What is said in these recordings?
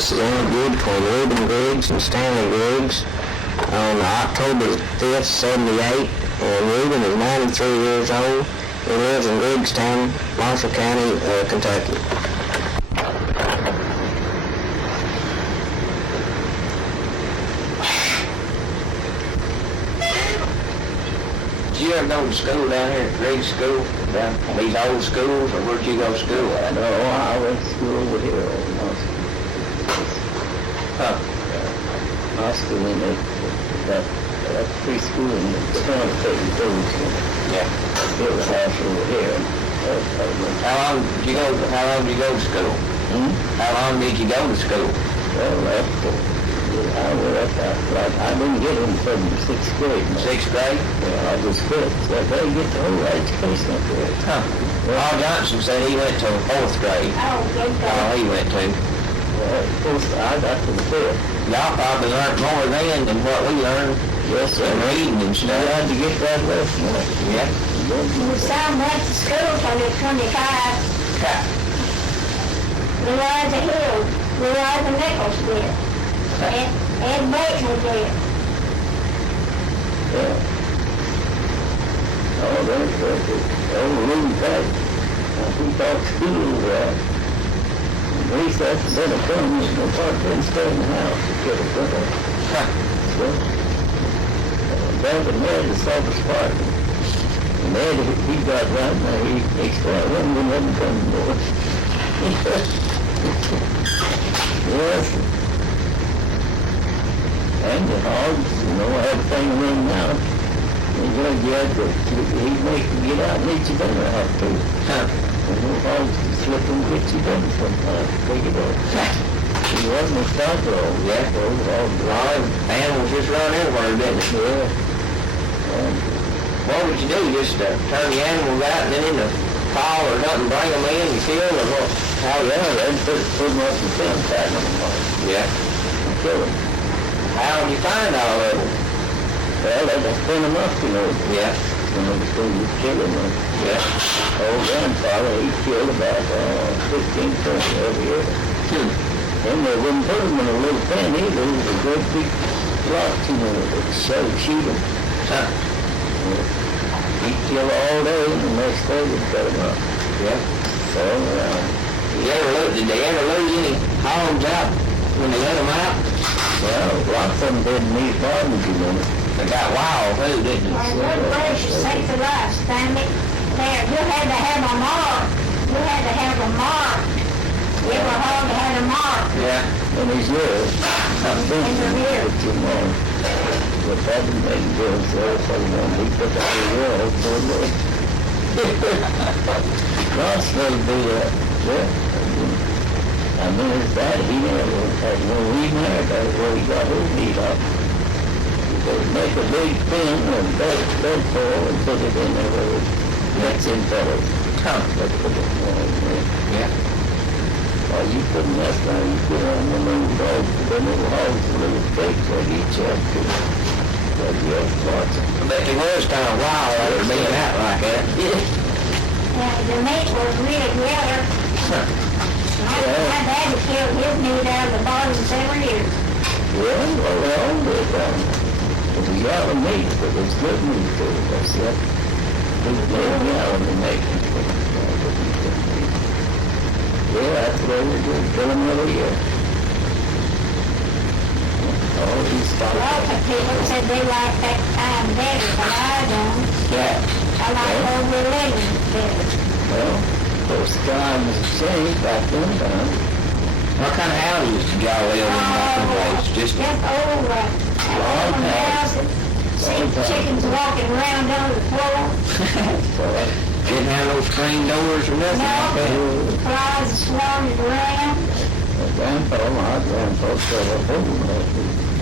service is ended between Reuben Griggs and Stanley Griggs on October 5th, 78, and Reuben is 93 years old. He lives in Griggstown, Marshall County, Kentucky. Did you ever go to school down here at Griggs School? Down these old schools, or where'd you go to school at? No, I went to school over here. High school in that preschool in the town of Benton. Yeah. It was house over here. How long did you go to school? How long did you go to school? Well, I didn't get in from 6th grade. 6th grade? Yeah, I was good. So they get the whole education up there. Huh. Paul Johnson said he went to 4th grade. Oh, good God. Oh, he went to. Well, of course, I got to the 5th. Y'all probably learned more then than what we learned. Yes, sir. Reading and stuff. You had to get that lesson. Yeah. My son went to school till he was 25. Eliza Hill, Eliza Nichols did. Ed Bateman did. Yeah. Oh, that's good. Oh, Reuben back. We thought school was recess, then it comes, and the park didn't stay in the house to get a brother. So, Benton had the softest part. And Ed, he got right now, he explained when we never come more. Yes. And the hogs, everything running out. And you had to, he'd make you get out and eat your dinner out too. And those hogs would slip and get your dinner sometimes, take it off. He wasn't a stop dog. Yeah. Those hogs, Animals just run everywhere, didn't they? yeah. What would you do? Just turn the animals out and then in the fall or something, bring them in and kill or what? How, yeah, they'd put them up and film pattern on them. Yeah. And kill them. How did you find all of them? Well, they just spin them up, Yeah. And they was going to kill them. Yeah. Old grandfather, he killed about 15, 20 every year. And they wouldn't put them in a little pen either. It was a great big block, that shoot them. He'd kill all day, and the next day they'd cut them up. Yeah. So, Did they ever lose any hogs out when they let them out? well, lots of them didn't need barbecue money. They got wild too, didn't they? And good gracious, sake to us, Stanley. There, you had to have a mark. You had to have a mark. Every hog had a mark. Yeah. And he's yours. I've been In the rear. with you more. But that didn't make good, so he put that in the world for a day. Ross will be yeah. I mean, his daddy, he never had no remarried. That's where he got his meat up. They make a big pin and bed for and put it in there where it gets in fellas. They put it in. Yeah. Well, you couldn't mess around, you put on the little dogs, the little hogs, the little pigs, they'd eat you up too. But yeah, lots of I bet it was kind of wild after being out like that. The meat was really rare. My daddy killed his meat out of the bottoms every year. well, it was yellow meat, but it's good meat too, that's it. It was very yellow to make it. Yeah, that's what we do, kill them every year. All these spots. Lots of people said they liked that time better, but I don't. Yeah. I like old religion better. Well, of course, times have changed back then time. What kind of houses did y'all live in back in the days? Just old houses. See chickens walking around on the floor. didn't have no screen doors or nothing like that? No, flies swarming around. My grandpa said a hole in that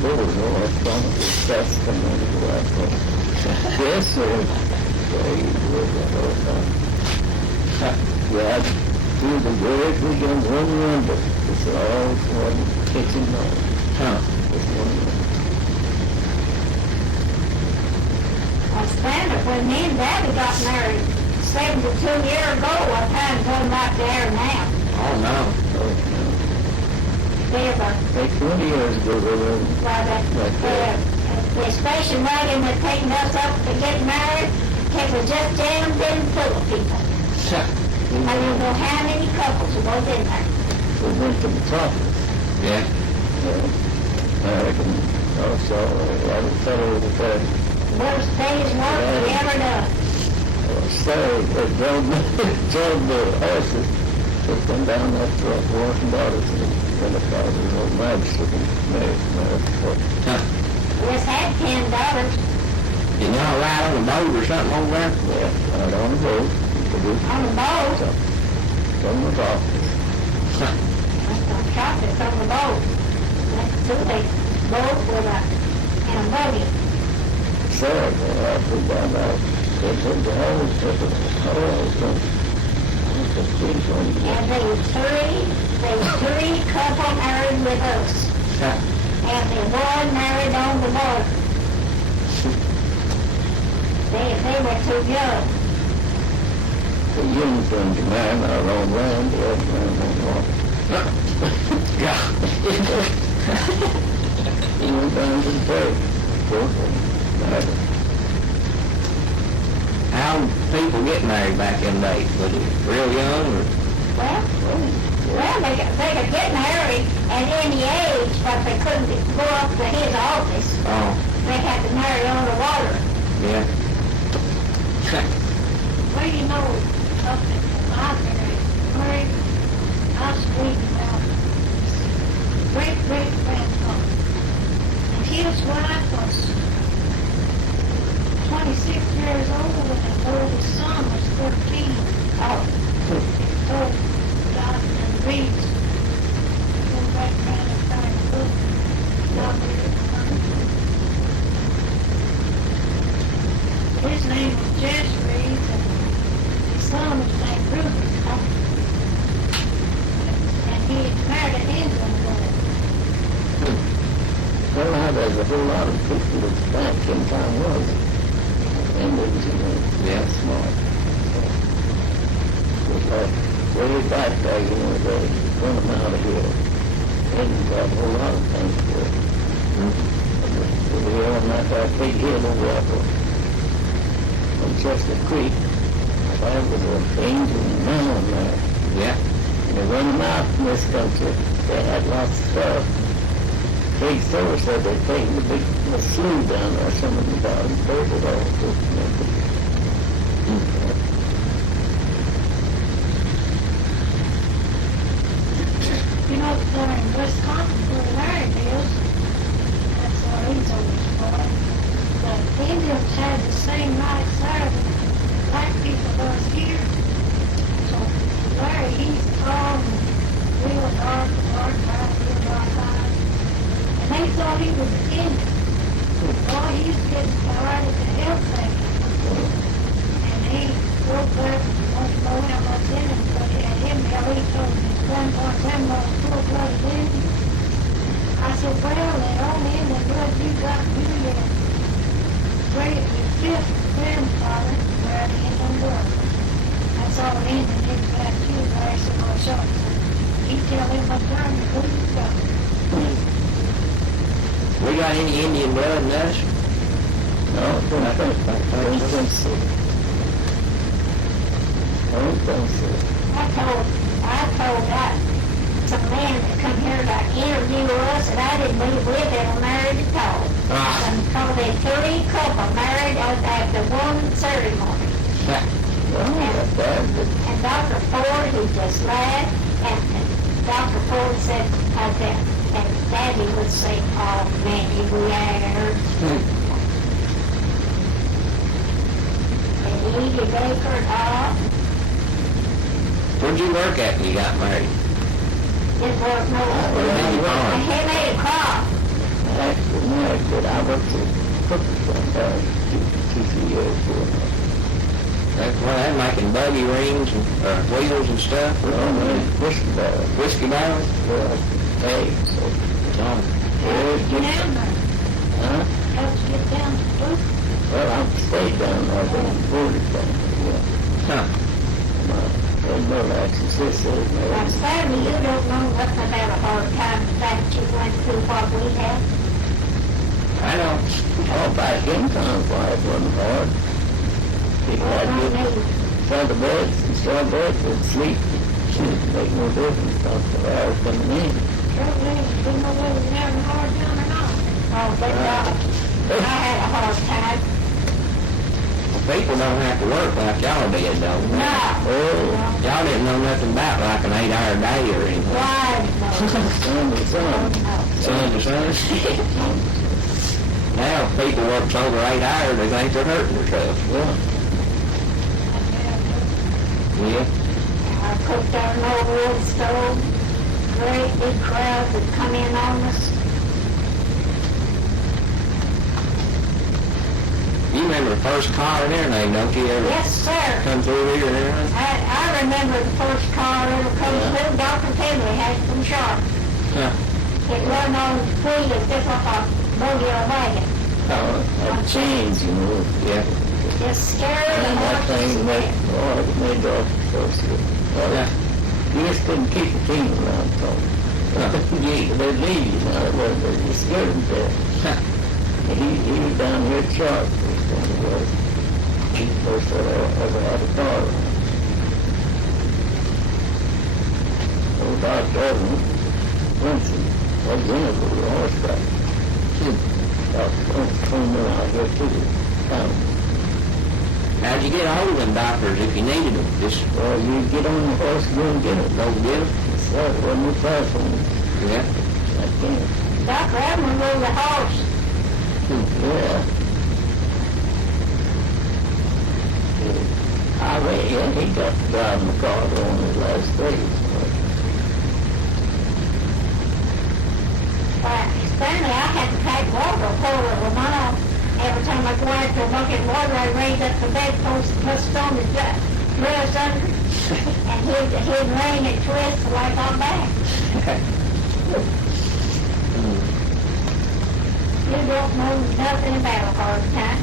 doors, that's one of the steps coming into the last one. Yes, sir. So he lived that whole time. Yeah, through the garage, we got one window. It's all one kitchen door. It's one window. Stand up when me and Daddy got married 72 years ago. What time going back there now? Oh, no. there's a, Like 20 years ago, they were, well, the station wagon that taken us up to get married, it was just jammed in full of people. I don't know how many couples was in there. we went to the top. Yeah. I reckon also a lot of fellows that had Worst day's work we ever done. stayed, they drove the horses, took them down that truck, walking daughters, and the father was old magistrate, and married. Just had $10 You know, ride on a boat or something over there? Yeah, out on the boat. on the boat. From the top. I shot it from the boat. Went to the boat with in a buggy. Sad, I put down out. They took the hose, took the hose, And there was three couple married with us. And the one married on the boat. They were too young. The young friends of mine are on land, the other man on water. He went down to the boat. How did people get married back in the day? Was it real young or? Well, they could get married at any age, but they couldn't go up to his office. Oh, They had to marry on the water. yeah. Well, you know, something from my married, I was reading about great-great-grandfather. And his wife was 26 years old and his oldest son was 13. Oh, So, God and Griggs, go back around and find a book. His name was Jess Griggs and his son was named Reuben. And he married an Indian woman. Well, now there's a whole lot of people that back in town was. Indians, you know. Yeah. Smart. It was like way back there, you know, they run them out of here. Indians had a whole lot of things to do. We were on that big hill over there on Chester Creek. There was an Indian man on there. Yeah. And they run them out from this country. They had lots of stuff. Big store said they'd taken the big slough down there, some of the bottom, buried it all. You know, down in Wisconsin, where Larry is, that's where he's always born. The Indians had the same rights there that black people does here. So Larry, he's tall and real dark, real dark eyes. And they thought he was an Indian. Boy, he was getting right at the health thing. And he broke up, wanted to know how much in him, but at him, he told me his grandma was full-blooded Indian. I said, well, the only Indian blood you got through your fifth grandfather married an Indian girl. That's all an Indian did back to you, Larry said, well, sure. He tell him what time who you got. We got any Indian blood in us? No, I don't think so. I don't think so. I told that some man that come here to interview us, and I didn't believe we'd ever married at all. Ah. And told they 3 couple married after one ceremony. Well, not bad, but And Dr. Ford, he just laughed, and Dr. Ford said, and Daddy would say, oh, Manny, we are. And Edie Baker, Where'd you work at when you got married? didn't work no more. And he made a crop. I actually married, but I worked at cooking for 2-3 years for That's why they're making buggy rings and wheels and stuff. well, man, whiskey barrels. Whiskey barrels. Well, hey, so, John. yeah, Get down there. huh? Helps get down to Luke. Well, I stayed down there, but I'm 40 from, yeah. Huh. There's no last Alexis says, Now, Sammy, you don't know nothing about a hard time that you went through what we had. I know. all back in times, life wasn't hard. People Well, had I good knew. feather beds and straw beds and sleep. Didn't make no difference after the hours coming in. Trouble is, didn't know whether we having a hard time or not. Oh, but I had a hard time. People don't have to work like y'all did, though. No. Oh, Y'all didn't know nothing about like an 8-hour day or anything. Why? No. son to son. No. Son to son. Now, if people works over 8 hours, they think they're hurting themselves. Yeah. Yeah. I cooked on an old wood stove. Great big crowd would come in on us. You remember the first car and everything, don't you? Ever Yes, sir. come through here and everything? I remember the first car ever come through. Dr. Finley had it from Sharp. Huh. It run on wheels just like a buggy or wagon. That chains, you know. Yeah. Just scared And and that thing horses. made, oh, it made the officers so good. Yeah. You just couldn't keep the team around, so. They'd leave you now, they scared them to death. He was down here at Sharp, when he was. He first ever had a car. Old Doc Devin, Winston, was in it with a horseback. Doc came around here too, town. How'd you get a hold of them doctors if you needed them? Just Well, you get on the horse and go and get it. go get them? So it wasn't no far from me. Yeah. I can't. Dr. Edmund rode the horse. Yeah. I read, yeah, he got to drive the car on his last days. Finally, I had to take water pour it with my own. Every time I go out to a bucket of water, I raise up the bedpost, twist on the dress under, and he'd rain and twist like I'm back. You don't know nothing about a hard time.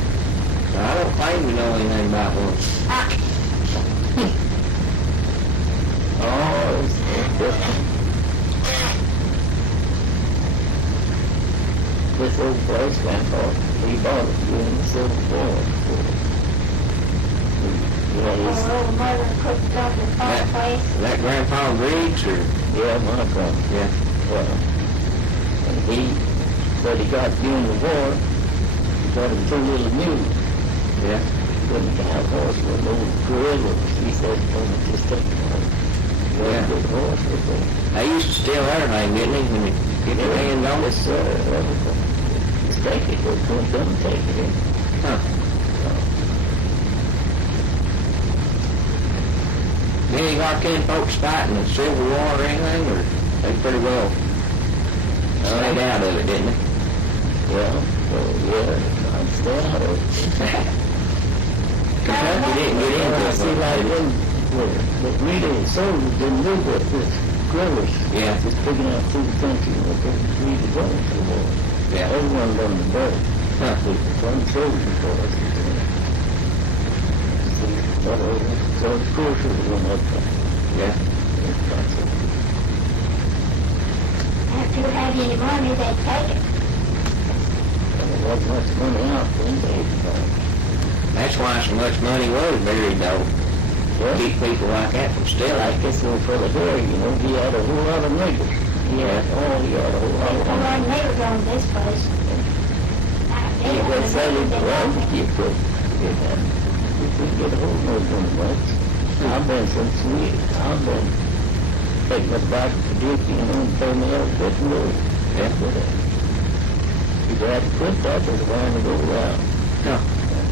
I don't claim to know anything about one. Oh, it's different. This old place, Grandpa, he bought it during the Civil War. Yeah, he's, Our old mother cooked up the fireplace. Is that Grandpa Griggs or? yeah, my grandpa. Yeah. Well, and he said he got during the war, he got him two little mules. Yeah. Couldn't have horse with no gorillas. He said, "Oh, just take one." Yeah. Good horse with them. They used to steal everything, didn't they, when you get your hands on it? Yes, sir, everything. Just take it, go to them, take it in. Huh. Any Arkan folks fighting the Civil War or anything, or they pretty well stayed out of it, didn't they? Well, yeah, I'm still out of it. Kentucky didn't get into Well, it. see, like them, the really soldiers didn't live with this guerrillas. Yeah. Just picking out through the country, you know, they really going to the war. Yeah. Everyone learned to vote. Huh. Some soldiers for us. See, so of course it was one of them. Yeah. If you had any money, they'd take it. There wasn't much money out then, That's why so much money was buried, though. Well, Keep people like that from still, stealing. like this little fella here, you know, he had a whole lot of niggers. He had a whole lot Well, I of never on this place. He was selling the well, you could get a whole lot of much. I've been some sweet. I've been taking us back to Duke, you know, and throwing me out good and good. Yeah. You had to quit that as a while to go around. No.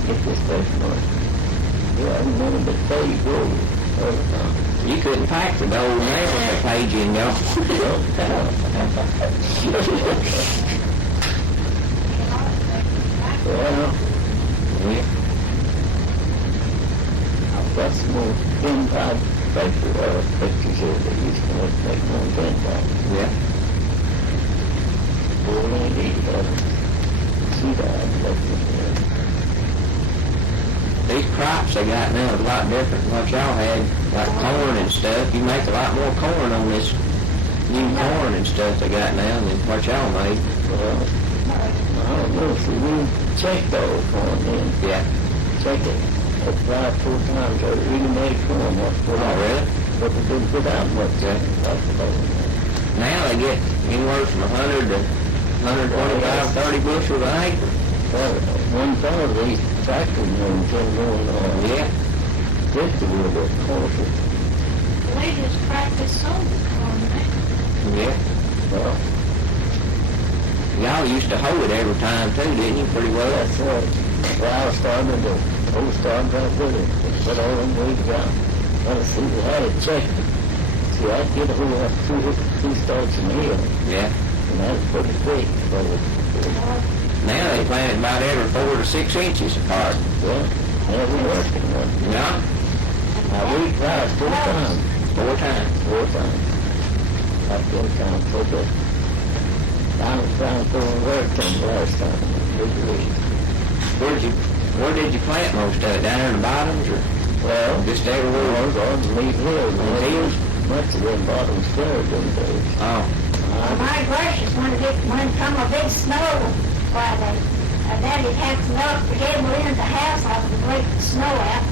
Get this place money. You haven't wanted to pay you go all the time. You couldn't pack the gold nails that paid you and go. Well, Yeah. I've got some more pen-pad pictures here that used to make more pen-pad. Yeah. Boy, indeed, see that, these crops they got now is a lot different than what y'all had, like corn and stuff. You make a lot more corn on this new corn and stuff they got now than what y'all made. Well, I don't know, see, we checked all the corn then. Yeah. Check it. That's 5-4 times, I really made corn, what's put Oh, out. really? But we didn't put out much, that's about it. Now they get anywhere from 100 to 125, 30 bushels an acre. Well, one part of these tractors, until going on, Yeah. 50 with it, horses. They just practice sold the corn, right? Yeah. Well, Y'all used to hoe it every time too, didn't you, pretty well? that's right. Well, I was starting to, starting to put it, put all them weeds out. Well, see, we had it checked. See, I'd get a whole lot, two stalks in here, Yeah. and that was pretty quick, so Now they plant it about every 4 to 6 inches apart. well, never working one. Yeah. Now, we tried 4 times. 4 times. 4 times. I've been trying to put it. I was trying to put a work on last time, big league. Where did you plant most of it? Down there in the bottoms or Well, just everywhere? I was on the leaf hills, On the hills? much of them bottoms cleared them days. Oh. Well, my gracious, when come a big snow, why Daddy'd have to look to get them in the house, I would break the snow out.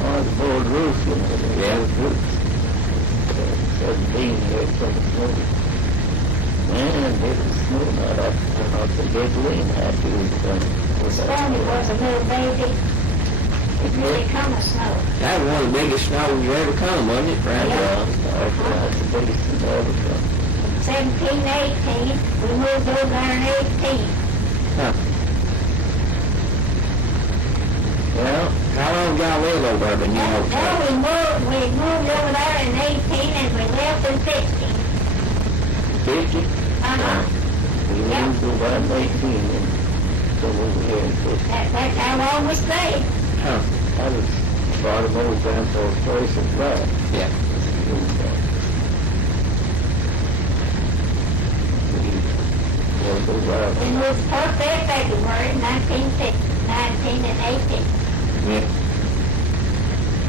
On the board roof, you know, the Yeah. old roof. 17 here from the snow. Man, it was snowing out up, and up the big lean happy with them. Stormy was a little baby. It really come a snow. That was one of the biggest snows you ever come, wasn't it, Brad? Yeah, that's the biggest thing ever come. 17, 18, we moved over there in 18. Huh. Well, How long y'all live over there in New York Well, State? we moved over there in 18 and we left in 15. 50? Uh-huh. we moved to about 18 and come over here and put, That's how long we stayed. Huh. I was brought him over grandpa's place and back. Yeah. We moved first day of February, 1950, 19 and 18. Yeah.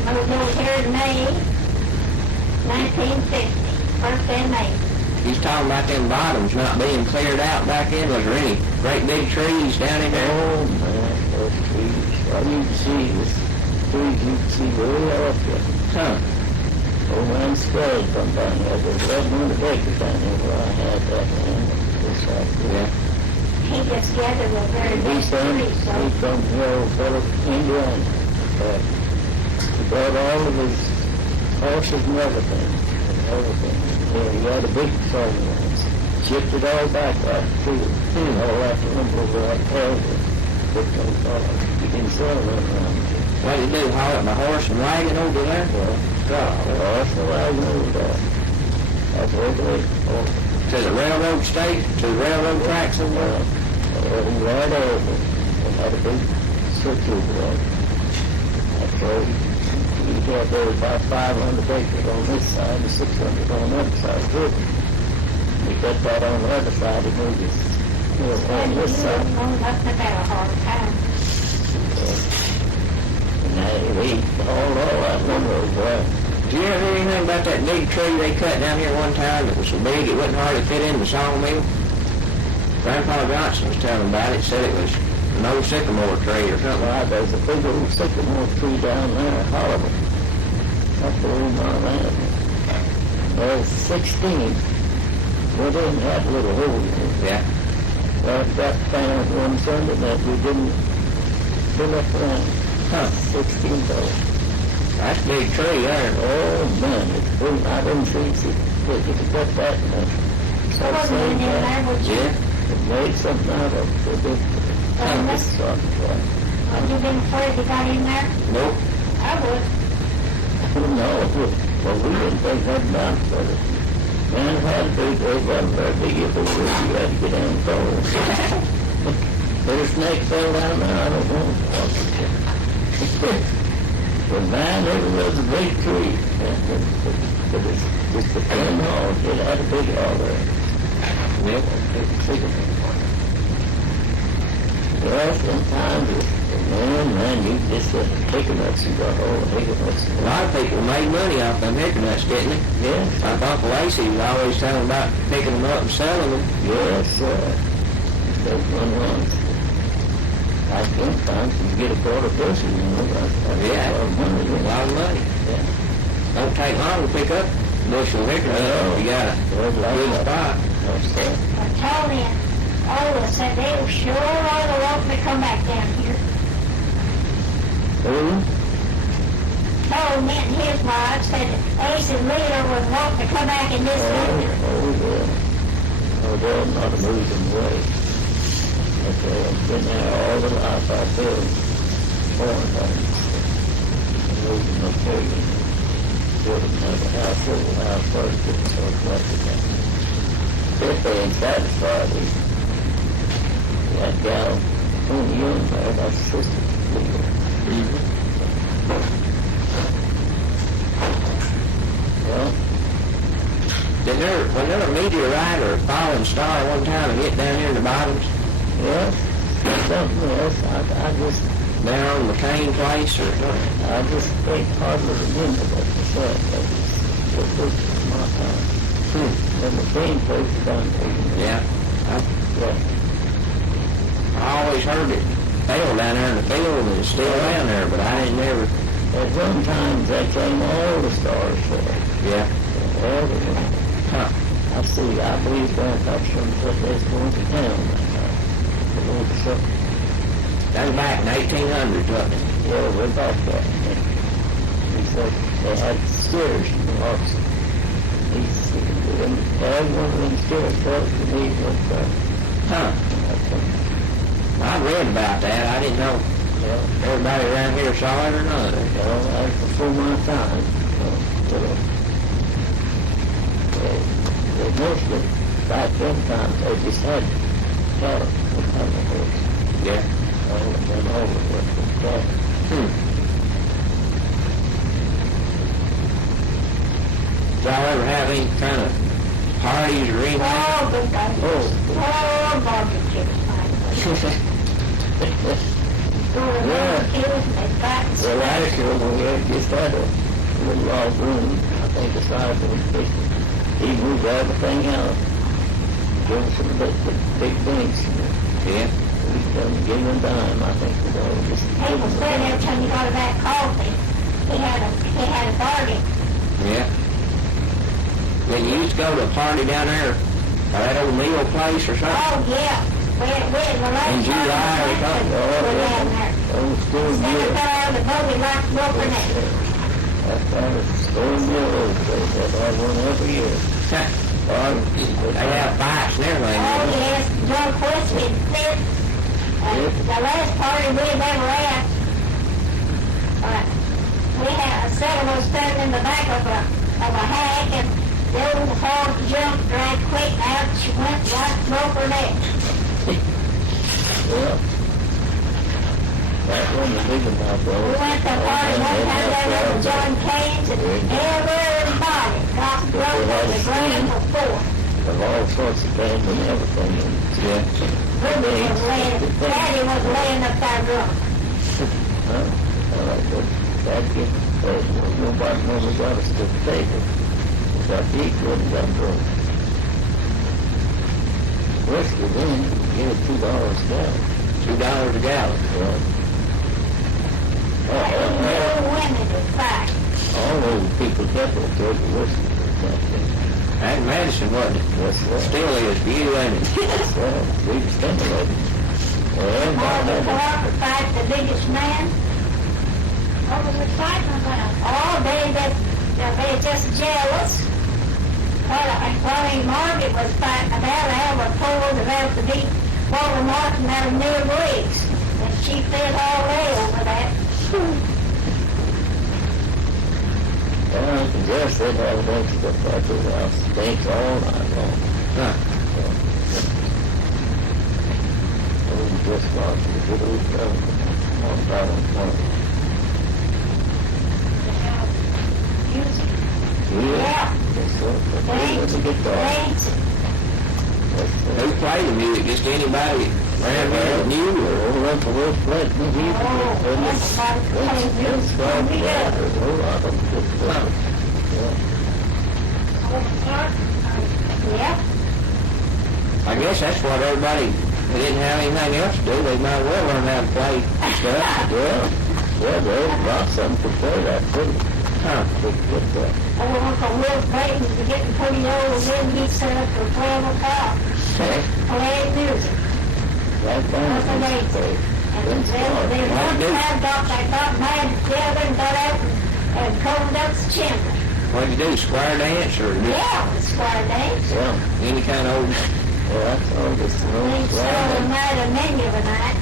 Moved over here in May, 1950, first day of May. He's talking about them bottoms not being cleared out back in. Was there any great big trees down in there? Oh, man, those trees. All you can see is trees you can see way off there. Huh. Old man Spade from down there. There's 1,100 acres down there where I had that land. This out there. Yeah. He just gathered a very He big come, tree, so. he come here, old fellow, Indiana. He brought all of his horses and everything. Yeah, he had a big sawmill. Shipped it all back out to all that lumber over that Calvary. He didn't sell it around here. What did he do? Haul it by horse and wagon over there? Well, that's the way I know that. That's where they went. To the railroad station? To the railroad tracks over there? He right over. They had a big circuit there. That's where he had there about 500 acres on this side and 600 on the other side. Good. He got that on the other side, he moved his hill on And this you side. know nothing about a hard time. And they hauled all that lumber over there. Did you ever hear anything about that big tree they cut down here one time that was so big it wouldn't hardly fit in the sawmill? Grandpa Johnson was telling about it, said it was an old sycamore tree or something. Well, there's a big old sycamore tree down there, horrible. Up over my land. There's 16. Well, they didn't have a little hole in it. Yeah. Well, that found one Sunday that we didn't fill up around. Huh. 16 dollars. That's a big tree there. Oh, man, it's big. I didn't think it could cut that much. So wasn't in there, would you? Yeah. It made something out of it. It did. Miss- Would you been afraid you got in there? Nope. I would. No, well, we didn't think that about it. Man, it had a big, it wasn't very big, it was big, you had to get down and go. But a snake fell down there, I don't know. But man, it was a big tree. But it's just a thin hall, it had a big hall there. Yep. Well, sometimes Man, you just hickory nuts, you got all the hickory nuts. A lot of people made money off them hickory nuts, didn't they? Yes, Like Uncle Lacy was always telling about picking them up and selling them. yes, those one ones. I think times you get a quarter bushel, you know, that's Yeah. a lot of money. A lot of money. Yeah. Don't take long to pick up a bushel of hickory nuts if you got a There's a lot good of spot. That's it. I told him, Ola said they were sure gonna want me to come back down here. Who? Told me and his wife said that Ace and Leader was wanting to come back in this winter. Yeah. Oh, they're not a moving way. Okay, I've been there all the life. I built foreign homes. Moving up there, built another house, little house first, and so it's like that. If they ain't satisfied, that gal, Tony Young, there, that's sister. Well, Was there a meteorite or a falling star one time and hit down here in the bottoms? yes, something else. I just Down on the McCain place or something? I just think hardly remember what they said. That was my time. And the same place down there. Yeah. Yeah. I always heard it fell down there in the field and it's still down there, but I ain't never. At one time, they came all the stars for it. Yeah. All of them. Huh. I see, I believe Grandpa Sherman said they was going to town that time. They're going to something. That was back in 1800s, wasn't it? Yeah, we're about that. He said they had stairs in the house. He had one of them stairs close to me one time. Huh. I read about that. I didn't know Yeah. everybody around here saw it or not. Well, that was before my time. They mostly, back then time, they just had cattle with animals. Yeah. All of them over with cattle. Did y'all ever have any kind of parties or anything? Oh, good God. Oh, barbecue. Well, last year when we had just had a little log room, I think the size of it, he moved everything out. Gave us some big things. Yeah. We gave him a dime, I think, you know, just. People said every time you got a bag of coffee, he had a bargain. Yeah. When you used to go to a party down there, or that old meal place or something? Oh, yeah. We had the last In July or something? We're down there. Oh, still Instead of good. put out the buggy like broken it. That was still good. They had one every year. They have fights and everything. Oh, yes, drunk whiskey and fit. The last party we had ever had, we had a settler standing in the back of a hack, and the old hog jumped right quick out. She went right broke her neck. Yeah. That one was big enough, though. We went to a party one time down there with John Keynes, and everybody got broke on the ground for four. Of all sorts of bands and everything. Yeah. Reuben was laying, Daddy was laying up there drunk. Huh? That kid, nobody normally got us to the table. Got to eat, wouldn't got drunk. Whiskey then, give it $2 a gallon. $2 a gallon. Yeah. No women to fight. All those people definitely took the whiskey. That in Madison, wasn't it? Yes, sir. Still is for you, ain't it? Yes, sir. We were stimulated. Well, Marvin everybody Clark would fight the biggest man. What was it fighting about? Oh, they just jealous. Well, Margaret was fighting about how we're told about the deep Walter Martin out of New Griggs. And she fed all day over that. Well, I can guess they'd have a bunch of stuff like this house. Stinks all night long. Huh. And just lost the good old fellow on top of the morning. They have music. Yeah. Yes, sir. But they was a guitar. Thanks. Yes, sir. Who played the music? Just anybody Around here, new or? Oh, that's a little flat, and he, Oh, that's about the same it's as got, we yeah, got. there's a whole lot of good stuff. Yeah, I guess that's what everybody, they didn't have anything else to do, they might as well learn how to play and stuff. Yeah, there's lots of them to play that, too. Huh. Good stuff. old Uncle Will Clayton was getting pretty old, and then he set up for 12 o'clock, playing music. That That's band amazing. is great. And That's then hard. they one time got mad together and got out and combed up the chimney. What'd you do, square dance or Yeah, the square dance. Yeah, any kind of old? that's all this We little saw the flat. night of many of a night.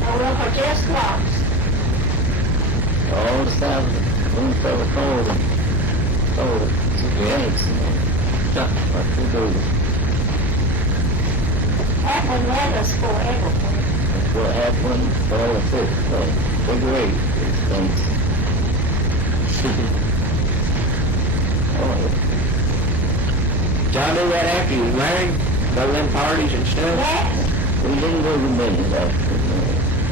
No Uncle just lost. All the time, one fella told him, thanks, what to do. That one led us forever. That's what happened, all the fifth, figure eight, thanks. Oh, Did y'all do that after you was married? Go to them parties and stuff? Yes, we didn't go to many after,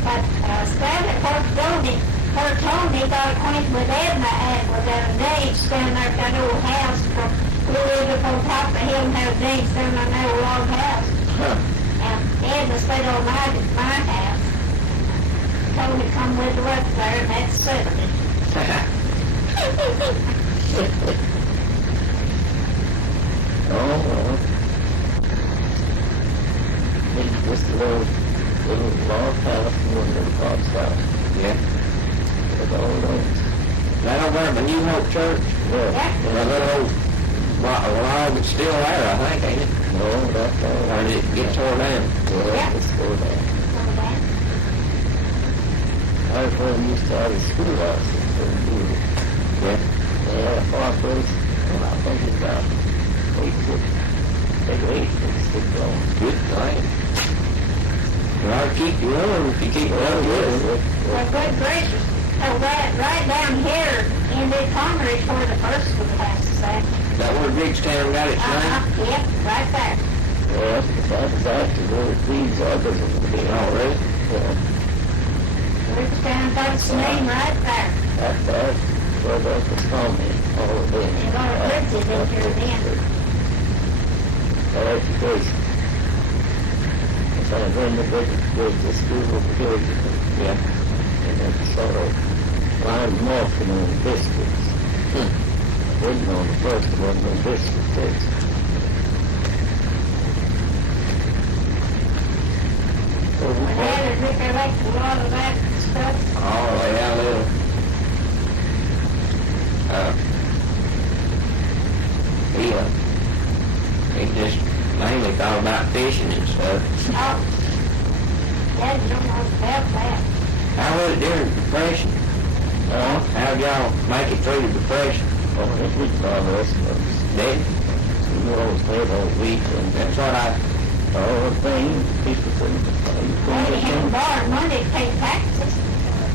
but Stanley, poor Tony got acquainted with Edna and was at a dance down there at that old house. We lived up on top of the hill and had a dance down on that old log house. Huh. And Edna stayed all night at my house. Tony come with her up there, and that's 70. oh, well. Maybe just a little log house, one little Bob's house, Yeah. with all those. That over there at the New Hope Church? Yeah. That little old log that's still there, I think, ain't it? No, that's all. Or did it get tore down? Yeah, it's still there. I was when we used to have a schoolhouse in Blue. Yeah. They had a fireplace, and I think it's about 8 foot, big 8 foot long. Good thing. You ought to keep you warm if you keep it up with. Well, good gracious. Right down here in the corner is where the first school house is at. That where Griggs got its name? Yep, right there. Yeah, that's actually where the thieves are, because of the big. Oh, really? Yeah, Riverstown got its name right there. that's where that was comment, all of them. And all the kids is in here then. That education. It's like when the big school of the kids. Yeah. And then sort of lined them off and on biscuits. Waiting on the first one, the biscuit taste. My dad would recollect a lot of that stuff. Oh, yeah, little. He just mainly thought about fishing and stuff. Oh, Dad don't know about that. How was it during the Depression? How'd y'all make it through the Depression? Oh, it was all the rest of us. Did? We always paid all week and That's what all the things, people couldn't, you Well, you couldn't get can't them. borrow money to pay taxes.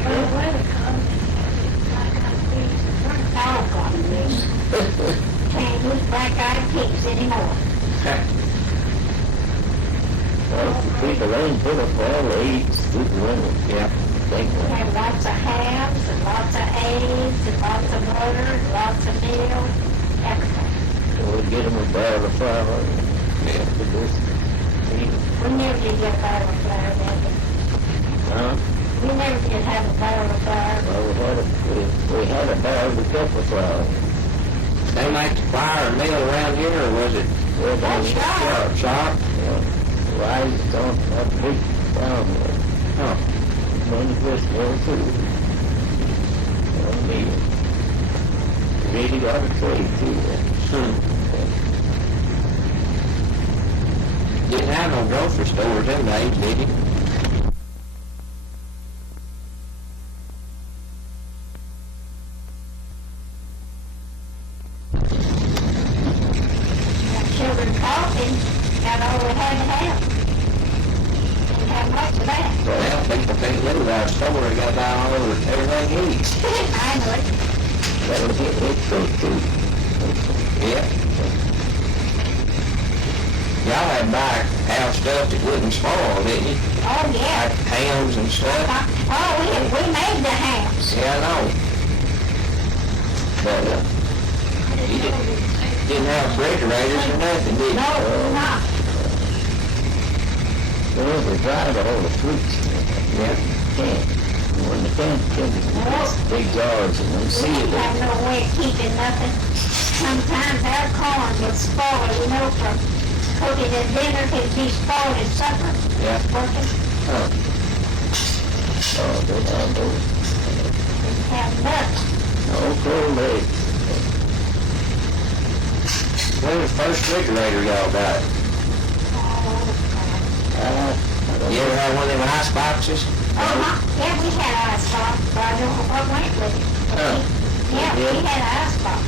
When the weather comes, like I freeze the front. Oh, God, yes. Can't use black-eyed peas anymore. Well, people ain't put up all the eights, good winter. Yeah. Think We that. have lots of hams and lots of eggs and lots of butter and lots of meal, everything. We'll get them a barrel of flour. Yeah. For this. We never did get a barrel of flour, did we? Huh? We never did have a barrel of flour. Well, we had a barrel of pepper flour. They make the flour and meal around here, or was it? Well, That's right. Shop? Rice on that big flour mill. Huh. Money was well too. I mean, really got a trade too. Didn't have no grocery stores them days, did you? Children talking, got all we had to have. Didn't have much of that. Well, people can't live without a store, they gotta buy all over everything he eats. I know it. That was it, it's so too. Yeah. Y'all had to buy house stuff that wouldn't spoil, didn't you? Oh, yeah. Like hams and stuff. Oh, we made the house. Yeah, I know. But, you didn't have refrigerators or nothing, did you? No, not. Well, they dried all the fruits. Yeah. Can't. When the can big jars and then We seal didn't have it. no way of keeping nothing. Sometimes our corn would spoil, from cooking at dinner, it'd be spoiled at supper. Yeah. Working, Oh, they had those. didn't have nothing. No cold eggs. When was the first refrigerator y'all got? Oh, You ever had one of them ice boxes? yeah, we had ice box, but I don't know what went with it. Yeah, we had ice box.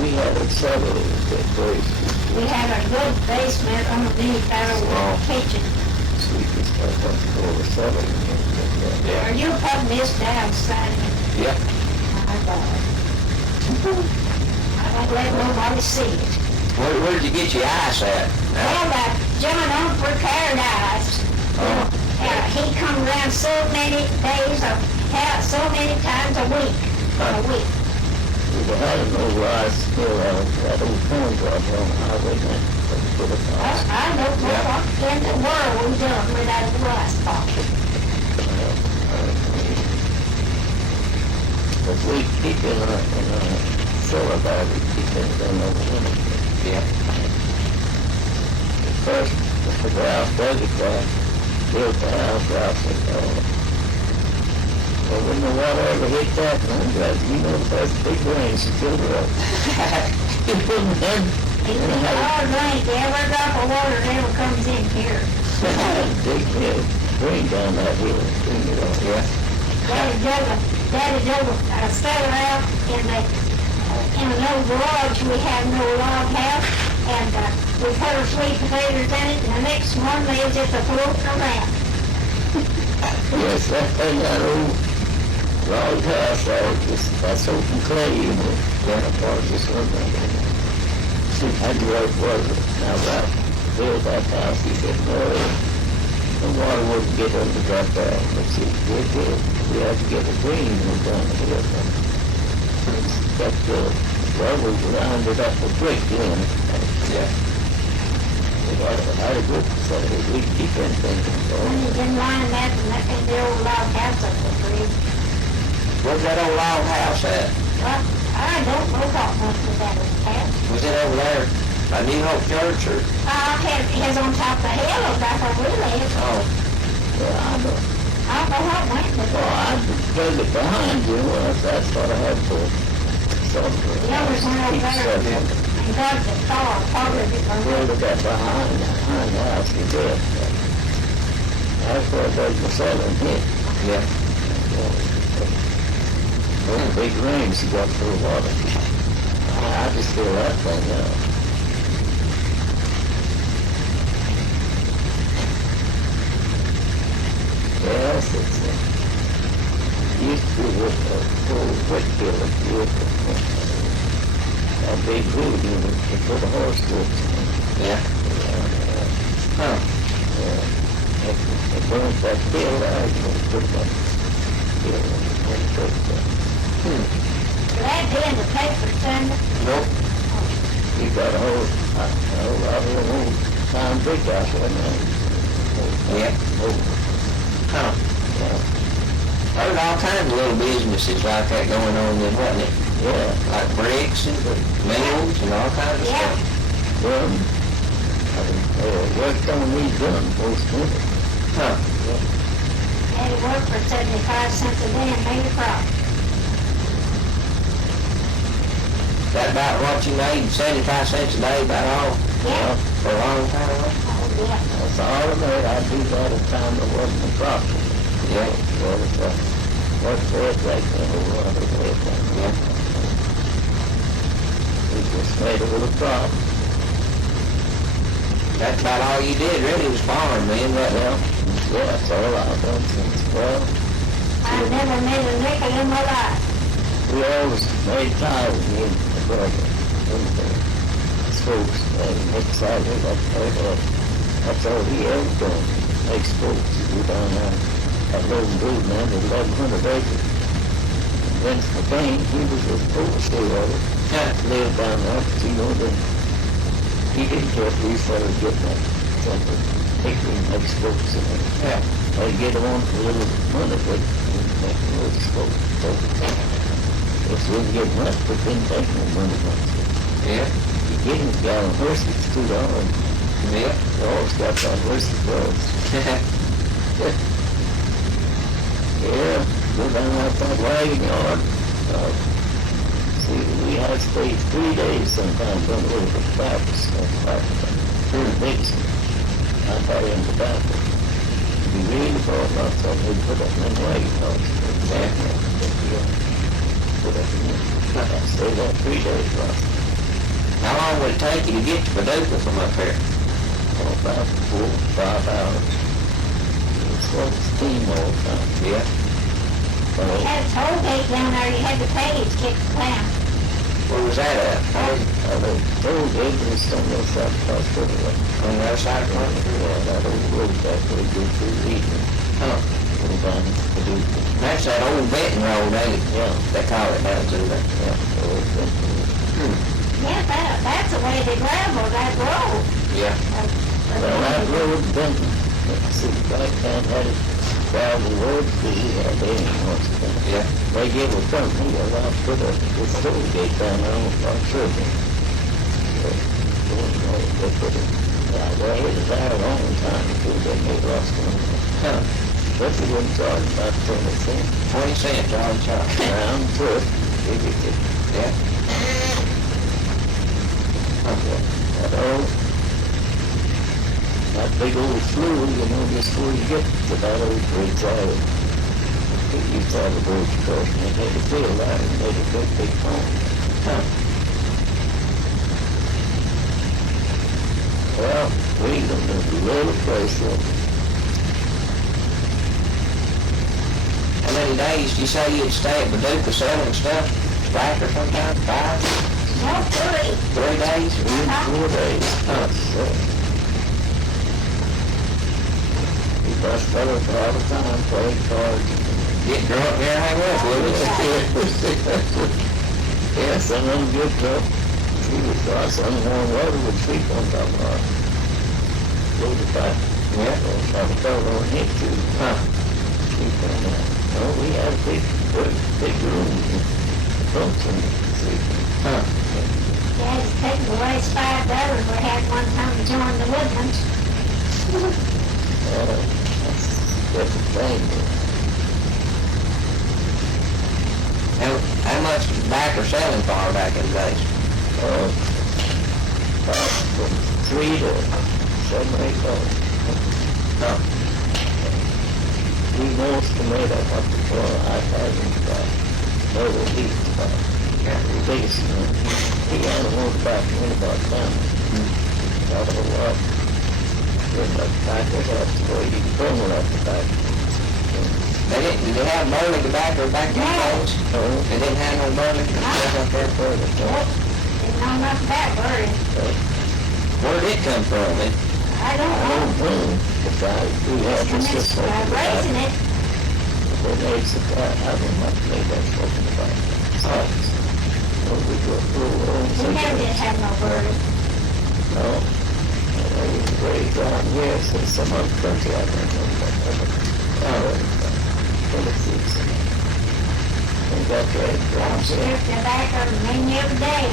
We had a cellar that place. We had a good basement underneath our kitchen. Sweetest stuff up for the cellar. Are you putting this downside of it? Yeah. My God. I don't let nobody see it. Where did you get your ice at? Well, John Humphrey Paradise, he come around so many days, so many times a week. We had an old rice still out, that old corn drop on the highway there. I don't know what in the world we done without a rice box. But we keep in a cellar bag, we keep it in the winter. Yeah. First, the Ralph Douglas guy built the house, Ralph said, well, when the water ever hit that, the first big rain, she filled it up. It wouldn't have, Our rain, every drop of water that ever comes in here. big rain down that hill, Yeah. Daddy Douglas started out in an old garage. We had no log house, and we put our sweet potatoes in it, and the next morning they was just floating around. Yes, that old log house, that's open clay, that part of this one. I grew up was it. Now Ralph built that house, he said, no, the water wouldn't get under that down. But see, we had to get a green one down the hill. Got the rubble rounded up with brick in. Yeah. We had a good facility, we keep anything When going. you didn't line that in the old log house up the tree. Where's that old log house at? Well, I don't know what much of that was house. Was it over there by New Hope Church or? It's on top of the hill back where we live. Oh. Yeah, I don't. I don't know what went with Well, it. I drug it behind you, that's what I had for. The others went over there and dug the car, part of it. Drilled it that behind the house, we did. That's where the southern hit. Yeah. Those big rains he got full of water. I just feel that thing now. Yes, it's used to be with a full Whitfield, beautiful. A big hood, to put a horse goods in. Yeah. Huh. Yeah. It burns that field out, and put that field in the church. That be in the paper, Sunday. Nope. You got a whole lot of old time big out there now. Yeah. Huh. There's all kinds of little businesses like that going on then, wasn't it? Yeah. Like bricks and mills and all kinds of Yeah. stuff. Done. Worked on these guns post-winter. Huh. Had to work for 75 cents a day and made a profit. That about what you made, 75 cents a day, about all, Yeah. for a long time, huh? Oh, yeah. That's all I made. I do that at time that wasn't a profit. Yeah. Well, it's work for it like that, or whatever. Yeah. We just made it with a profit. That's about all you did, really, was farm then, wasn't it? Yeah, that's all I've done since, well, I've never made a nickel in my life. we always made tires, me and my brother. And folks, excited, that's That's all he ever done. Makes folks go down there. That little blue man with 1,100 acres. Benton McCain, he was the overseer of it. Lived down there, but you know, he didn't care if these fellas get that something. Hickory makes folks in it. Yeah. They get on for a little money, but make a little folks over time. If you didn't get much, but didn't take no money much. Yeah. You get him a gallon of whiskey, it's $2. Yeah. They always got that whiskey drugs. Yeah, go down out that wagon yard. See, we had to stay 3 days sometimes on the way to the Baptist. Dixon. I got in the Baptist. We really thought about something, we put up in the wagon yards. Put up in the, I stayed there 3 days, right? How long would it take you to get to Paducah from up here? Oh, about 4 or 5 hours. It's like steam all the time. Yeah. We had a toll gate down there, you had to pay to get to town. Where was that at? The toll gate was somewhere south across the river. On the other side of the country? Yeah, that old road back where you go through the evening. Huh. Go down to Paducah. That's that old Benton road, ain't it? Yeah. They call it down through there. Yeah, old Benton. Yeah, that's the way they gravel that road. Yeah. Well, that road, Benton, see, back then had it gravel road, we had they ain't much of that. Yeah. They give a company a lot to put this toll gate down there on Park Circle. They put it, they had it there a long time before they made lots of money. Huh. But they wouldn't charge about 20 cents. 20 cents all the time. Round trip, they get it. Yeah. That old, that big old flue, you know, just where you get to that old bridge island. You saw the bridge across, and they made a field out and made a great big pond. Huh. Well, Reuben is a little place up. How many days did you say you'd stay at Paducah selling stuff? Back or sometime? 5? No, 3. 3 days? 4 days. He bust fellas all the time, playing cards. Get drunk and everything else, wouldn't it? Yeah, some of them get drunk. He was dry, some warm water would sleep on top of our go to back. Yeah. Or some fellow on hit too. Huh. Sleep on that. No, we had a big room. Function sleeping. Huh. Yeah, it's taken the last $5 we had one time to join the Woodlands. That's a thing. How much back or selling for back in the days? About from $3 to $7 or $8. Huh. We most made up what the car I had in about double heat about. The biggest one. He had a motor back in about time. Got a lot. Then the back was up the way you could bring it up the back. Did they have burley tobacco back in the days? No. They didn't have no burley stuff up there for it? Nope, didn't know nothing about bird. Where did it come from? I don't I know. don't know. The guy who had the system. Raising it. They made supply. I don't know if they made that smoking about. Sites. We go through We never did have no bird. No. They was raised down here, so some other country I don't know. Tennessee. They got that down Strip here. tobacco many every day.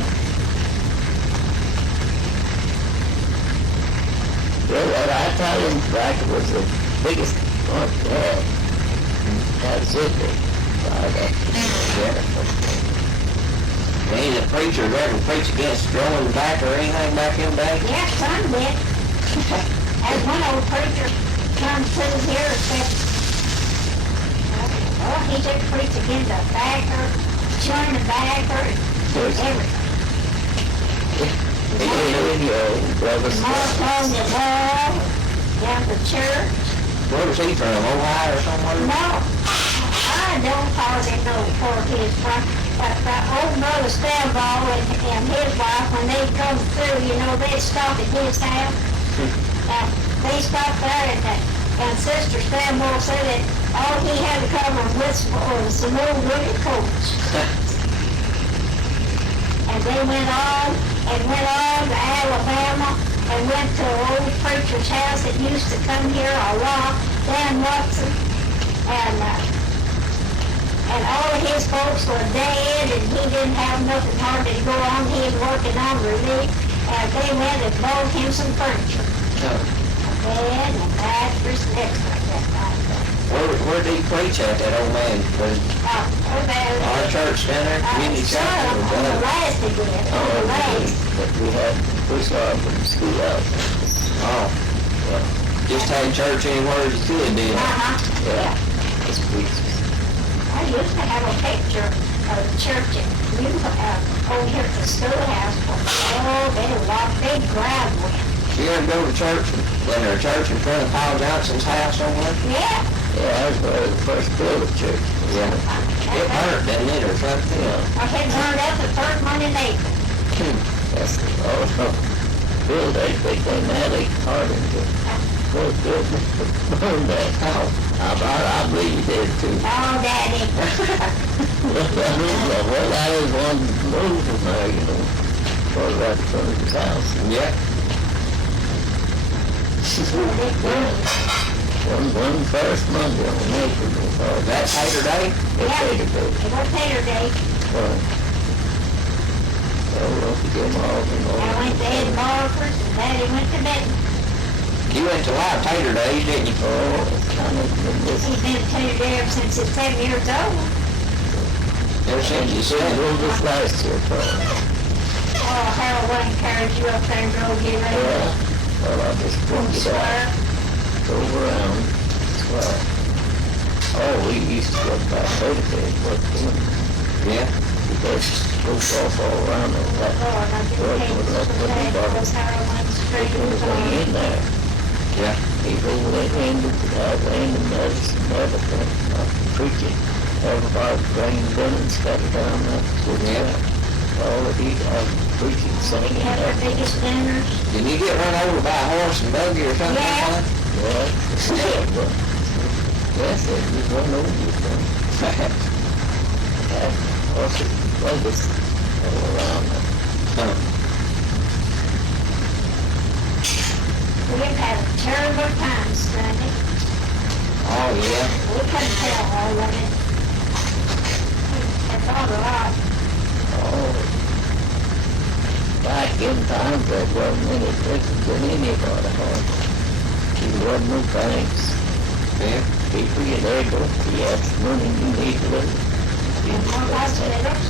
Yeah, that Italian tobacco was the biggest one they had. That's it. Any of the preachers ever preach against growing tobacco or anything back in the day? Yeah, some did. As one old preacher come through here and said, oh, he did preach against tobacco, chewing tobacco, everything. Brothers. Mark on the wall, down the church. Where was he from? Ohio or somewhere? No, I don't hardly know where he's from, but old brother Stavball and his wife, when they come through, you know, they'd stop at his house. they stopped there and Sister Stanmore said that all he had to cover was some old wicker coats. And they went on to Alabama and went to an old preacher's house that used to come here a lot, Dan Watson. And all of his folks were dead, and he didn't have nothing hardly to go on. He was working on relief, and they went and bought him some furniture. No. A bed and a mattress and everything like that. Where did he preach at, that old man? Was our church down there, community church? On the last they did, on the last. But we had push off from the school out. Oh, Yeah, just had church anywhere you could, did you? Yeah. it's preachers. I used to have a picture of the church at over here at the schoolhouse. They were a big gravel. You ever go to church, when there's a church in front of Paul Johnson's house somewhere? Yeah. Yeah, I was where the first building church. Yeah. It burnt, didn't it, or something? Yeah, I had burned up the first one in April. that's the, build they manly hardened to build that house. I believe you did too. Oh, Daddy. Well, that is one move from there, you know, for right in front of his house. Yeah. One first Monday on April. That Tater Day? Yeah. It was Tater Day. Well, don't forget them all. I went to Ed Barker's and Daddy went to Benton. You went to a lot of Tater Days, didn't you? Oh, it's kind of been this. He's been a Tater Day ever since he's 7 years old. Ever since you said said a little bit last year, probably. Oh, Harold wouldn't encourage you up there and go get ready. Yeah. Well, I just brought it out. Go around. Swear. Oh, we used to go back later days, but Yeah. because goes off all around and that. Oh, and I didn't pay for that because Harold went straight It was to in there. Yeah. People went in without random medicine and everything, preaching. Everybody bringing guns, cut it down, that's what Yeah. all of these preaching, singing, have the everything. biggest dinners. Didn't you get run over by a horse and buggy or something like Yeah. that? Yeah, but yes, it was one over you thing. Had horses, buggies all around them. Huh. We've had a terrible time Sunday. Oh, yeah. We couldn't tell all of it. It's all a lot. Oh, back in times, there wasn't any difference in anybody hard. There wasn't no banks. Yeah. People, you there go, you have money, you need to live. And more hospitals.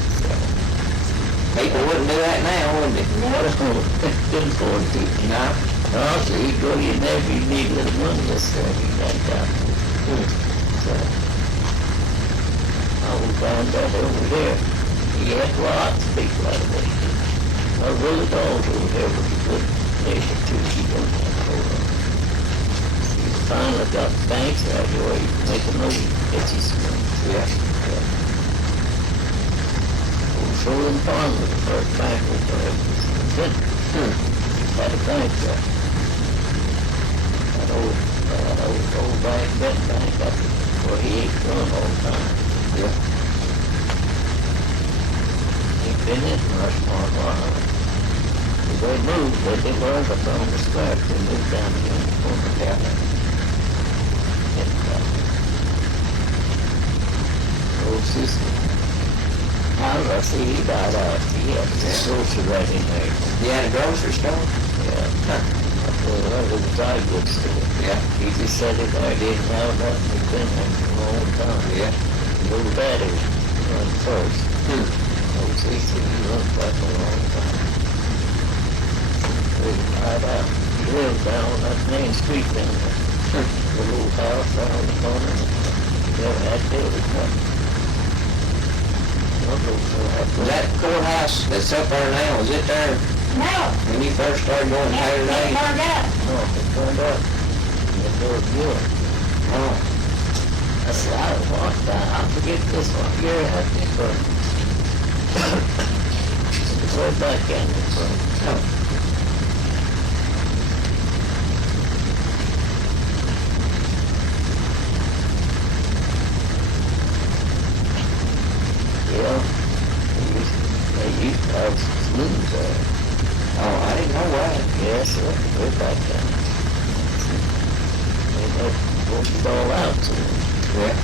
People wouldn't do that now, would they? Couldn't afford to. No. Also, you go, you never, you need a little money, this thing, you got that. So, I will find that over there. You had lots of people out of there. I really don't over there was a good nation too, you don't have to hold on. You finally got banks out here where you can make a little itchy some. Yeah. Petroleum Farm was the first bank we put in. Had a bank there. That old bank, Benton bank, that's where he ate from all the time. Yeah. He'd been in Rushmore a while. They moved, they was up on the square, they moved down here in the corner down there. Old sister. I see he died out. He had a grocery right in there. You had a grocery store? Yeah. That was a dry goods store. Yeah. He just said it there, didn't have nothing, he'd been there for a long time. Yeah. Little daddy was first. Old sister, he was back a long time. He died out. He lived down on that main street down there. The little house down on the corner. He never had building nothing. Was that courthouse that's up there now, is it there No. when you first started going to Tater It Day? burned up. No, it burned up. It was good. Oh. I said, I walked down, I forget this one year, I think, but it's way back in it, so. used to have saloons there. Oh, I didn't know that. Yes, sir, way back then. They had worked it all out, so. Yeah.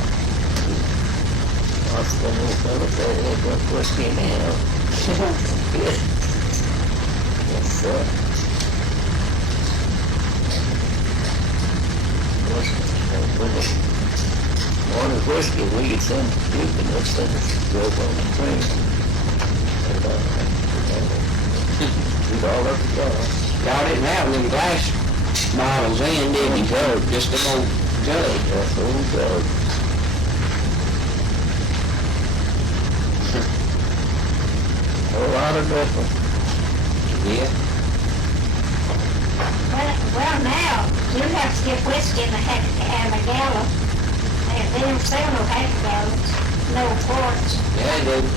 Lots of them little fellas, they got whiskey now. Good. Yes, sir. Morning whiskey, we could send Reuben, they'd send us to go on the train. And, we'd all up together. Y'all didn't have them glass bottles in, did you? Jug. Just an old jug. That's old jug. A lot of difference. Yeah. Well, now, you have to get whiskey in a gallon. They don't sell no half gallons, no quarts. Yeah, they do.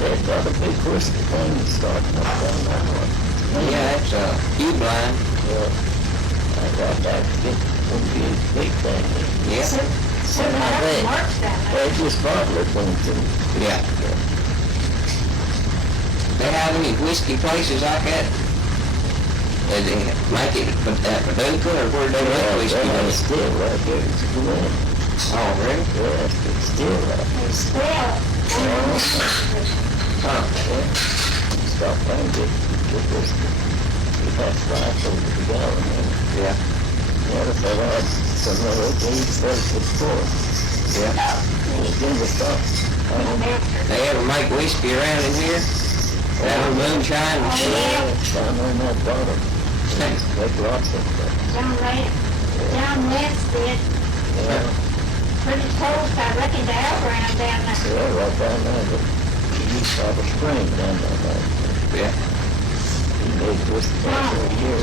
They've got a big whiskey thing starting up down that way. Yeah, that's a Q-blind. I got that big thing. Yeah. So that works down there. They just bottle it when it's in. Yeah. They have any whiskey places like that? They make it at Paducah or where they make whiskey? It's still right there. It's good. Oh, really? Yes, it's still right. They spell. Huh. Stop trying to get whiskey. You have to fly over the gallon there. Yeah. Yeah, that's all right. Some of those things that it's for. Yeah. Again, the stuff. They ever make whiskey around in here? That old moonshine and shit? Down on that bottom. Make lots of stuff. John Wentz did. Yeah, Pretty close, I reckon, to our ground down there. yeah, right down there. But he used to have a spring down there. Yeah. He made whiskey there for a year.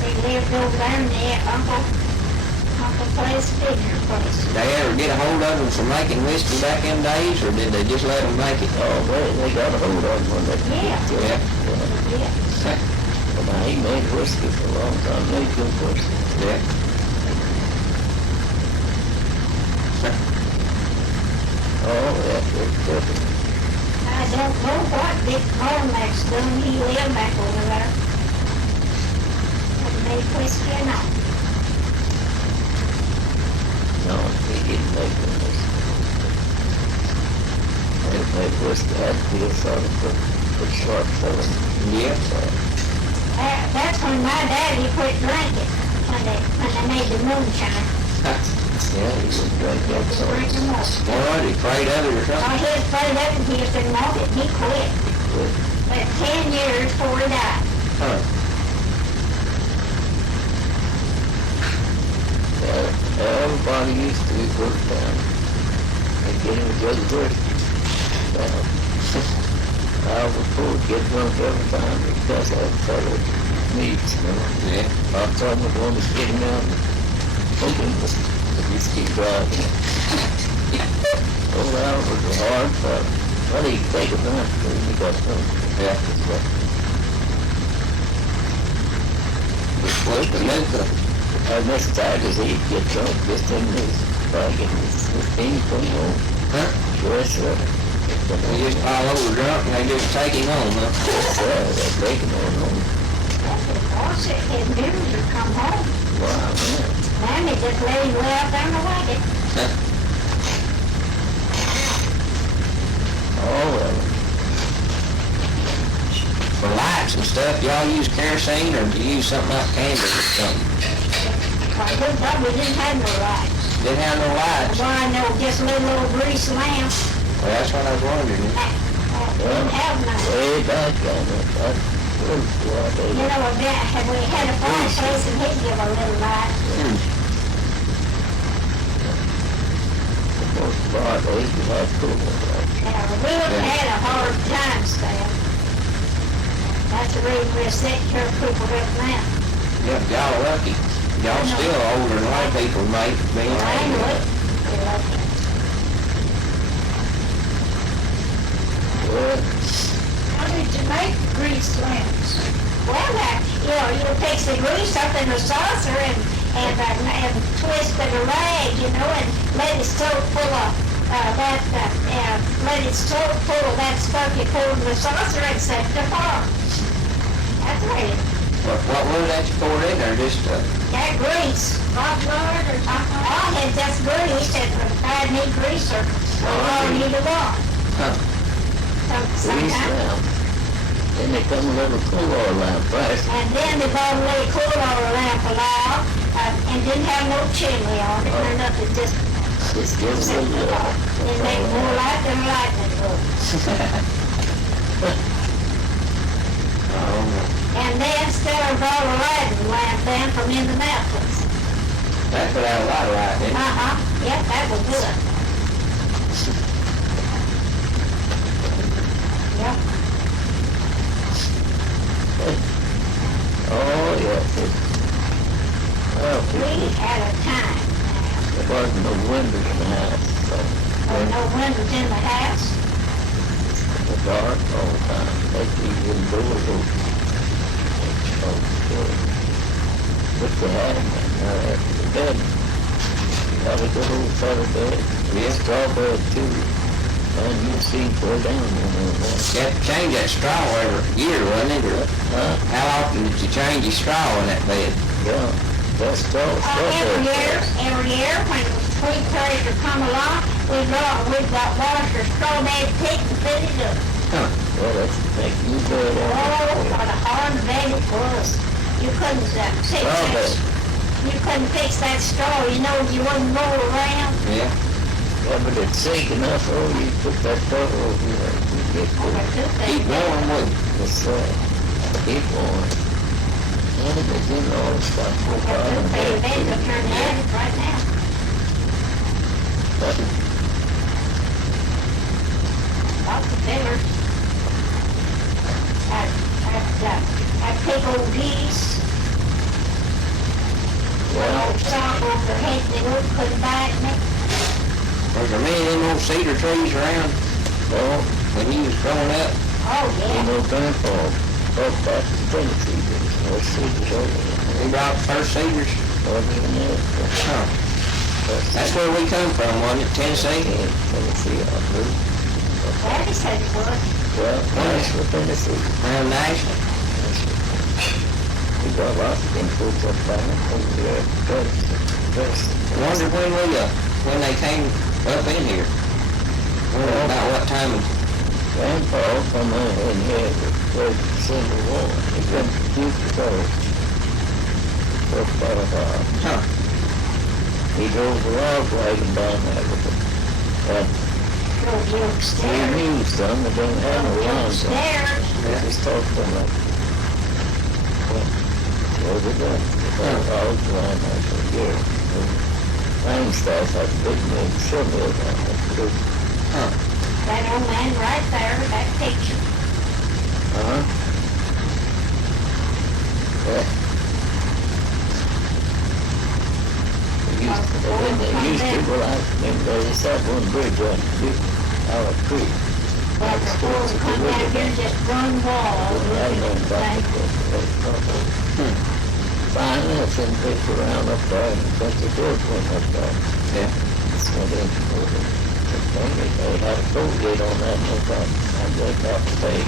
They lived over there near Uncle Place, Figure Place. Did they ever get a hold of them for making whiskey back in days, or did they just let them make it? Oh, they got a hold of him when they Yeah. Yeah. But now he made whiskey for a long time. Made good whiskey. Yeah. Oh, yeah, it's different. I don't know what Dick Cormack's done, he lived back over there. But made whiskey or not. No, he didn't make the whiskey. He made whiskey. Had to be a sort of pretty sharp filling. Yeah. That's when my daddy quit drinking, when they made the moonshine. Yeah, he was drinking that sort of. Drinking more. Boy, he afraid of it or Oh, something? he was afraid of it, he just didn't want it, he quit. But 10 years before he died. Huh. Everybody used to work down and get him a jug of whiskey. I was told to get drunk every time because I had fellow meats, you know. Yeah. I told him going to get him out and hoping to just keep driving. Oh, that was a hard fight. Well, he could take a knife because he got drunk. Yeah. Where's Paducah? Mr. Tigers, he'd get drunk just in his wagon, his 15, 20 old. Huh? Yes, sir. He just all over drunk and they just take him home, huh? Yes, sir. They're breaking on home. Of course, his dudes would come home. Wow, man. Mammy just let him lay out there in the wagon. Oh, well. For lights and stuff, y'all use kerosene or do you use something like candles or something? We didn't have no lights. Didn't have no lights? Well, I know just a little old grease lamp. Well, that's what I was wondering. Didn't have none. Way back on it. That was what they You know, if we had a fireplace and he'd give a little light. the most part, they used to have cool lights. We wouldn't had a hard time staying. That's the reason we're sitting here people up now. Yeah, y'all are lucky. Y'all still older than a lot of people, mate. Being Well, I know it. We're lucky. Well, How did you make grease lamps? Well, you take the grease up in a saucer and twist it a rag, and let it soak full of let it so full of that stuff you poured in the saucer and set it apart. That's right. What was that you poured in there? Just, That grease. Hot blood or something? I had just grease and I need grease or I need a lot. huh, Grease Sometimes. lamp. Then they come a little cool oil lamp, right? And then they bought a little cool oil lamp along, and didn't have no chimney on it or nothing, just Just gives set a it little. apart. It made more light than lightning bolt. And then Stella bought a lighting lamp then from Indianapolis. that put out a lot of light, didn't it? Uh-huh, yep, that was good. Yep, Oh, yeah. Well, we had a time. there wasn't no windows in the house, so There were no windows in the house. it was dark all the time. They even doors open. Oh, good. But they had them after the bed. Got a good old feather bed. Yeah. Straw bed too. And you see four down in there. You have to change that straw every year, wasn't it? Or how often did you change your straw in that bed? Yeah, that straw bed. Every year, when spring period would come along, we'd wash the straw bed pit and fill it up. Well, that's make you good. Oh, what a hard bed it was. You couldn't fix Straw that. bed. You couldn't fix that straw, you know, you wouldn't roll around. Yeah. Yeah, but it's sink enough, you put that cover over here. You get good. Keep warm, wouldn't it? It's, keep on. And it is in all the stuff. We're That bed will turn the attic right now. Lots of fillers. I take old geese. Well, Sock over their head, they couldn't bite me. Was there many of them old cedar trees around well, when you was growing up? Oh, you yeah. know, Grandpa, talk back to Tennessee, there's cedars over there. We brought the first cedars. Over in there. Huh. That's where we come from, wasn't it? Tennessee? In Tennessee, I believe. Daddy said it was. Well, Nashville, Tennessee. Around Nashville. We got lots of them folks up there over there. I wonder when they came up in here. Wonder about what time of Grandpa come in here with Civil War. He got used to go. For quite a while. Huh. He drove the log wagon down there with it. Drove you He upstairs. knew some, they didn't have no lawns. Upstairs. They just talked to them like, what was it done? The dogs around there for a year. Fine stuff, like big men, sugar down there. Huh. That old man right there, that picture. Uh-huh. Yeah. They used to, well, I remember they sat on the bridge on our creek. But the boys come down here, just one wall. I know about it. Finally, I sent people around up there, and a bunch of doors went up there. Yeah. So then, they had a cold gate on that, no problem. I went out the bay.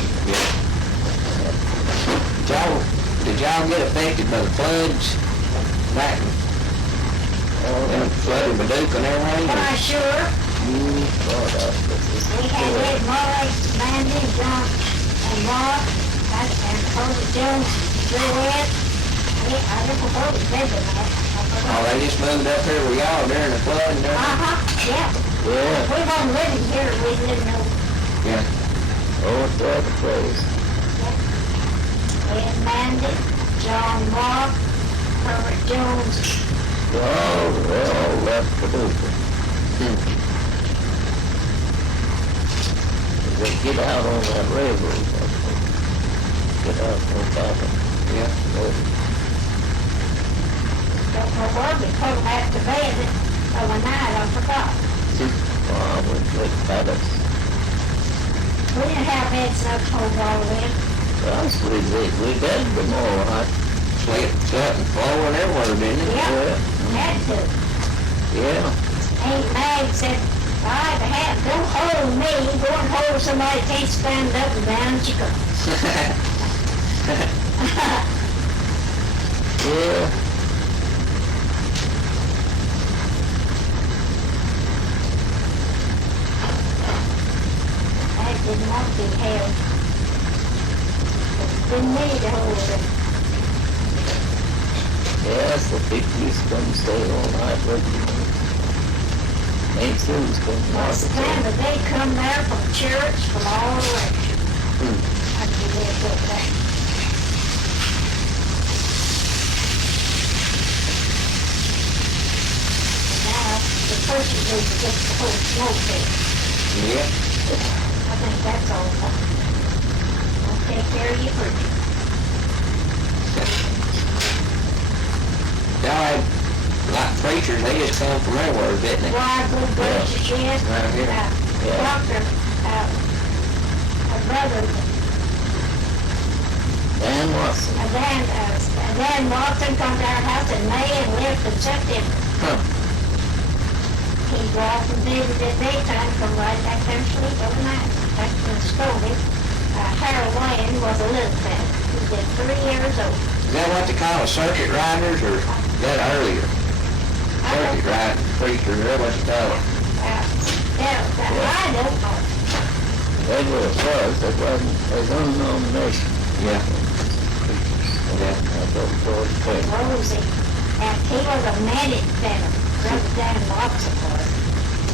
Did y'all get affected by the floods back when it flooded Paducah and everything? Why, sure. You brought up this. We had Ed Molly, Mandy, John, and Mark, and Cody Jones, Joette. I never heard of Benton. Oh, they just moved up here with y'all during the flood and everything? Uh-huh, yeah. Yeah. We weren't living here, we didn't know. Yeah. Oh, it's the other place. Ed Mandy, John Mark, Herbert Jones. Well, they all left Paducah. They get out on that railroad. Get out on top of it. Yeah. Don't know where we put them after bed overnight, I forgot. I went with paddocks. We didn't have beds so cold all in. Well, we did them all right. Slept and floor and everywhere, didn't it? Yeah. Had to. Yeah. Aunt Mag said I have, don't hold me, go and hold somebody that can't stand up and down chicken. Yeah. I didn't want to be held. Didn't need to hold it. Yeah, so people used to come and stay all night working. Ain't soon as come to Most of the time, but they come there from church, from all directions. I can live with that. And now, the person needs to get the whole smoke there. Yeah. I think that's all. I'll take care of you first. Y'all had, like preachers, they just come from everywhere, didn't they? Why, good gracious, yes. Right here. Doctor, a brother, Dan Watson. Dan Watson come to our house in May and lived in September. Huh. He walked from day to daytime, come right back there and sleep overnight. That's when Scobie, Harold Wayne was a little fella. He was 3 years old. Is that what they call a circuit riders, or is that earlier? Circuit riding preachers, or what you call it? I don't know. They were it was, that wasn't, there's unknown nation. Yeah. Yeah. That's what George said. Rosie, and he was a manic fella, Brother Dan Watson was.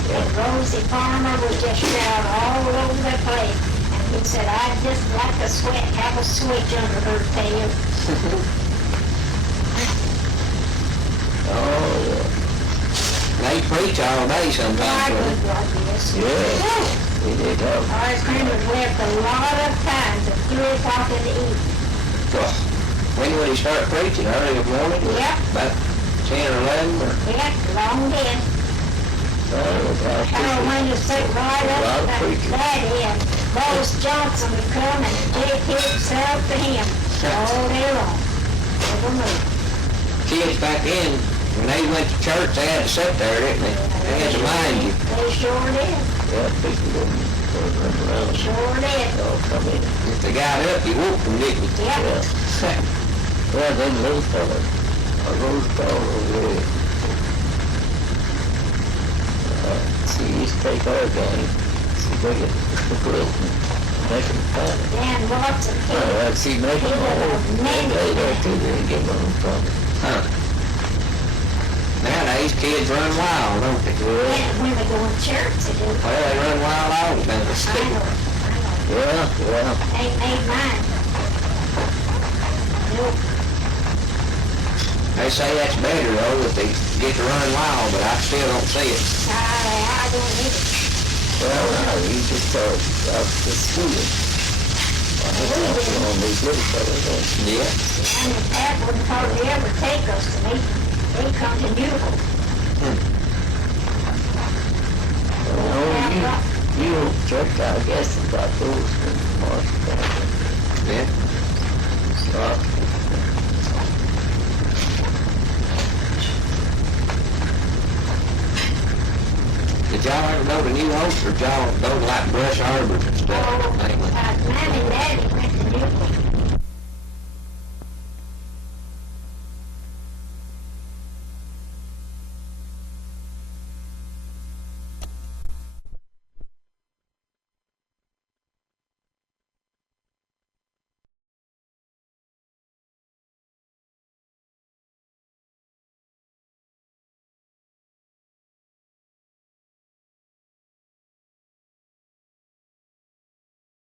And Rosie Farmer would just shout all over the place. And he said, I'd just like to have a switch under her tail. Oh, yeah. They preach all day My sometimes. good God, yes. Yeah. He did have. Our friend left a lot of times at 3 o'clock in the evening. Well, when would he start preaching? Early in the morning? Yep. About 10 or 11? Or? Yeah, long dead. Harold Wayne would sit right A lot up of to preaching. Daddy, and Lois Johnson would come and take himself to him all day long. Never moved. Kids back then, when they went to church, they had to sit there, didn't they? They had to mind you. They sure did. Yeah, people didn't run around. Sure did. They'll come in. If they got up, you whooped them, didn't you? Yep. Yeah. Well, them little fellas, a rose ball over there. She used to take our game. She bring it to the grill and make them fun. Dan Watson, She make them all. They lay there too, they didn't give them trouble. Huh. Nowadays, kids run wild, don't they? when they go in church, they do. Well, they run wild all the time. I know, Yeah. Ain't made mine. Nope. They say that's better, though, if they get to run wild, but I still don't see it. I don't need it. Well, no, you just the schooling. I think on these little fellas, Yeah. And the Pat wouldn't hardly ever take us to meet. They come to Newell. you church, I guess, is about those in March. Yeah. Did y'all ever go to New Hope, or did y'all go to like Brush Arbors and stuff? Mainly?